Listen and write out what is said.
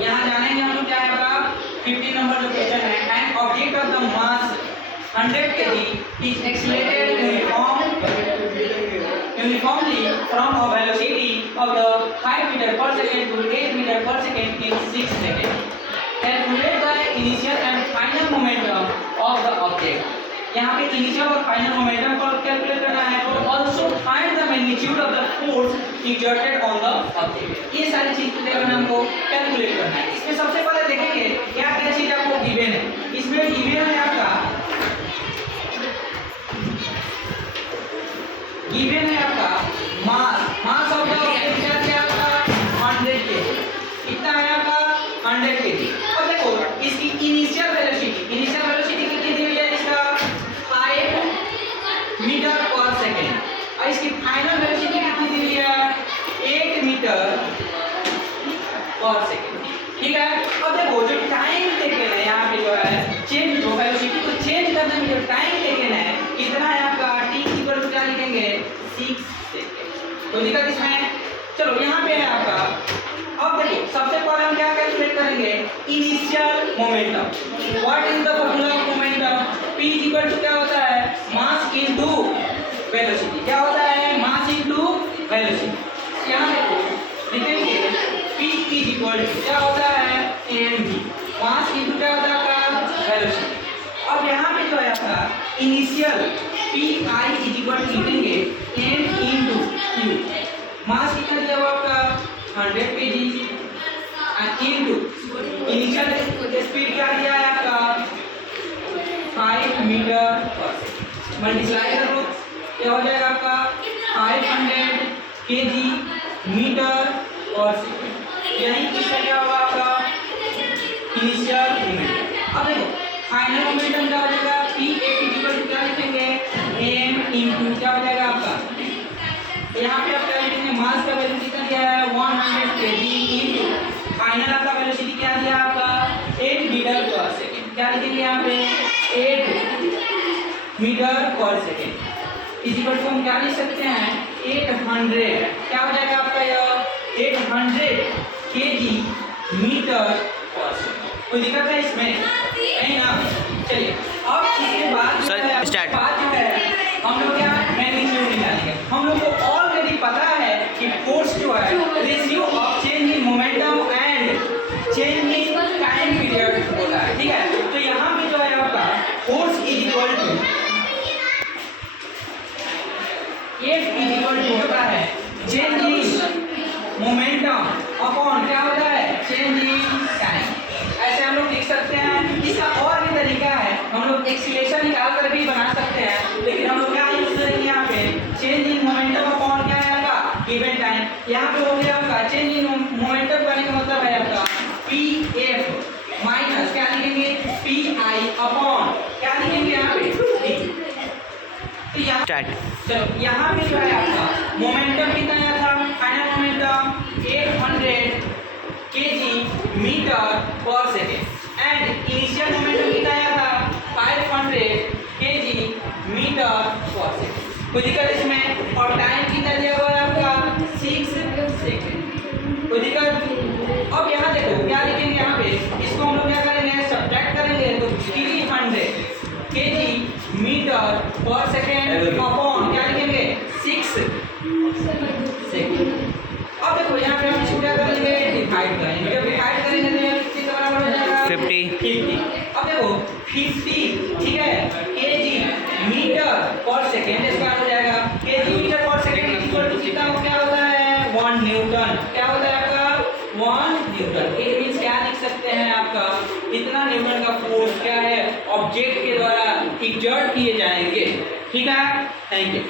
यहाँ जानेंगे हम लोग क्या है आपका 15 नंबर जो क्वेश्चन है, an object of the mass 100 kg is accelerated uniformly from a velocity of the 5 meter per second to 8 meter per second in 6 seconds. Calculate the initial and final momentum of the object. यहाँ पे initial और final momentum को calculate करना है, और also find the magnitude of the force exerted on the object. ये सारी चीज को देखना हमको कैलकुलेट करना है। इसमें सबसे पहले देखेंगे क्या क्या चीज आपको गिवन है। इसमें गिवन है आपका मास ऑफ द ऑब्जेक्ट क्या है आपका 100 kg। कितना है आपका 100 kg। और देखो इसकी इनिशियल वेलोसिटी कितनी दी हुई है, इसका 5 मीटर पर सेकेंड, और इसकी फाइनल वेलोसिटी कितनी दी हुई है 8 मीटर पर सेकेंड। ठीक है। अब देखो जो टाइम टेकन है यहाँ पे जो है चेंज, जो वेलोसिटी को चेंज करने में जो टाइम टेकन है कितना है आपका t इक्वल टू क्या लिखेंगे 6 सेकेंड। तो दिक्कत इसमें, चलो यहाँ पे है आपका। अब देखिए सबसे पहले हम क्या कैलकुलेट करेंगे initial momentum. What is the formula of momentum, p equal to क्या होता है मास इनटू वेलोसिटी। क्या होता है मास इनटू वेलोसिटी। यहाँ देखो लिखेंगे p इक्वल टू क्या होता है mv, मास इनटू क्या होता है आपका वेलोसिटी। अब यहाँ पे जो है आपका इनिशियल pi इक्वल टू लिखेंगे m इनटू q, मास कितना दिया हुआ आपका 100 kg इनटू इनिशियल स्पीड क्या दिया है आपका 5 मीटर पर सेकंड। मल्टीप्लाई करो क्या हो जाएगा आपका 500 kg मीटर पर सेकंड। यही किसका क्या होगा आपका इनिशियल मोमेंटम। अब देखो फाइनल मोमेंटम क्या हो जाएगा p इक्वल टू क्या लिखेंगे m इनटू क्या हो जाएगा आपका, यहाँ पे आप क्या लिखेंगे मास का वैल्यू कितना दिया है 100 kg इनटू फाइनल आपका वेलोसिटी क्या दिया आपका 8 मीटर पर सेकंड। क्या लिखेंगे यहाँ पे 8 मीटर पर सेकंड इक्वल टू हम क्या लिख सकते हैं 800, क्या हो जाएगा आपका यह 800 kg मीटर पर सेकंड। कोई दिक्कत है इसमें नहीं ना। चलिए अब इसके बाद जो है हम लोग क्या मैग्नीट्यूड निकालेंगे। हम लोग को ऑलरेडी पता है कि फोर्स जो है ratio of change in momentum and change in time period होता है। ठीक है। तो यहाँ पे जो है आपका force equal to F equal to होता है चेंज इन मोमेंटम अपॉन क्या होता है चेंज इन टाइम। ऐसे हम लोग लिख सकते हैं। इसका और भी तरीका है, हम लोग एक्सीलरेशन निकाल कर भी बना सकते हैं, लेकिन हम लोग क्या यूज करेंगे यहाँ पे चेंज इन मोमेंटम अपॉन क्या है आपका गिवन टाइम। यहाँ पे हो गया आपका चेंज इन मोमेंटम करने का मतलब है आपका pf माइनस क्या लिखेंगे pi अपॉन क्या लिखेंगे यहाँ पे t। तो यहाँ चलो यहाँ पे जो है आपका मोमेंटम कितना आया था फाइनल मोमेंटम 800 kg मीटर पर सेकेंड एंड इनिशियल मोमेंटम कितना आया था 500 kg मीटर पर सेकेंड। कोई दिक्कत इसमें, और टाइम कितना दिया हुआ है आपका 6 सेकेंड। कोई दिक्कत। अब यहाँ देखो क्या लिखेंगे यहाँ पे, इसको हम लोग क्या करेंगे सब्ट्रैक्ट करेंगे तो 300 kg मीटर पर सेकेंड अपॉन क्या लिखेंगे 6 सेकेंड। अब देखो यहाँ पे हम इसको क्या करेंगे डिवाइड करेंगे। जब डिवाइड करेंगे तो यह कितने बराबर हो जाएगा 50। अब देखो 50 ठीक है kg मीटर पर सेकेंड, इसका हो जाएगा kg मीटर पर सेकेंड इक्वल टू कितना क्या होता है 1 न्यूटन। क्या होता है आपका 1 न्यूटन। इट मींस क्या लिख सकते हैं आपका इतना न्यूटन का फोर्स क्या है ऑब्जेक्ट के द्वारा एक्सर्ट किए जाएंगे। ठीक है, थैंक यू।